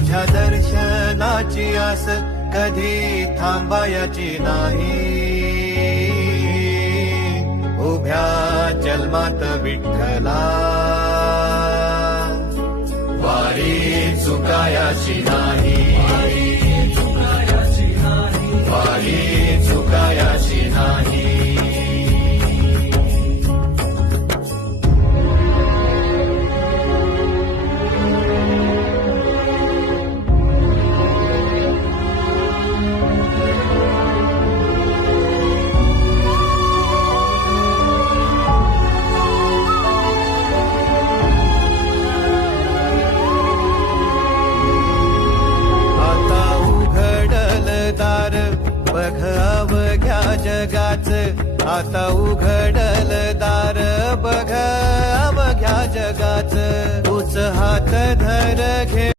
तुझ्या दर्शनाची आस कधी थांबायची नाही. उभ्या जन्मात विठ्ठला वारी चुकायाची नाही. वारी चुकायाची नाही. बघ अवघ्या जगाच आता उघडल दार. बघ अवघ्या जगाच तूच हात धर घे.